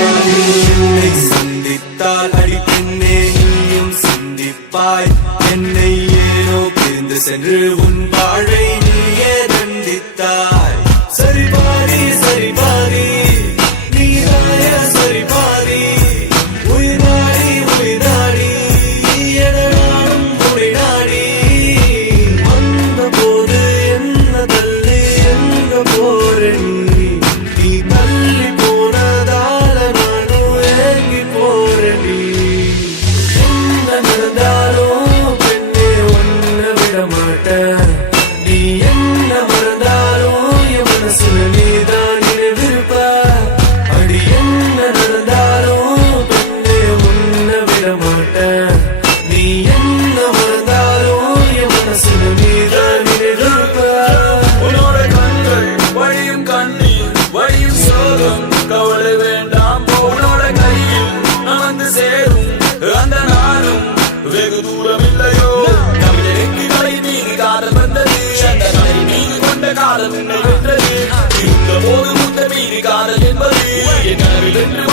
என்னை சந்தித்தால் அடி பெண்ணே நீயும் சிந்திப்பாய் என்னை ஏனோ பிரிந்து சென்று உன் வாழை நீயே தண்டித்தாய் சரி பாரி நீதாய சரி பாரி உயிர் நாடி என நானும் உடை நாடி அந்த போது என்ன தள்ளி எங்க போற நீ தள்ளி போனதால நானும் ஏங்கி போற என்ன நடந்தாலும் பெண்ணே ஒன்ன விட மாட்டேன் நீ என்ன மறந்தாலும் என் மனசுல நீதான் நினைவிருப்ப அடி என்ன நடந்தாலும் பெண்ணே ஒன்ன விட மாட்டேன் நீ என்ன மறந்தாலும் என் மனசுல நீதான் நினைவிருப்ப உன்னோட கண்கள் வழியும் கண்ணீர் வழியும் சோகம் கவலை வேண்டாம் உன்னோட கையில் அமர்ந்து சேரும் அந்த நானும் வெகு தூரம் இல்லையோ கவிதைக்கு கலை மீது காதல் வந்தது அந்த கலை மீது கொண்ட காதல் உன்னை வென்றது இருந்த போது முத்த மீது காதல் என்பது என் கனவில் என்று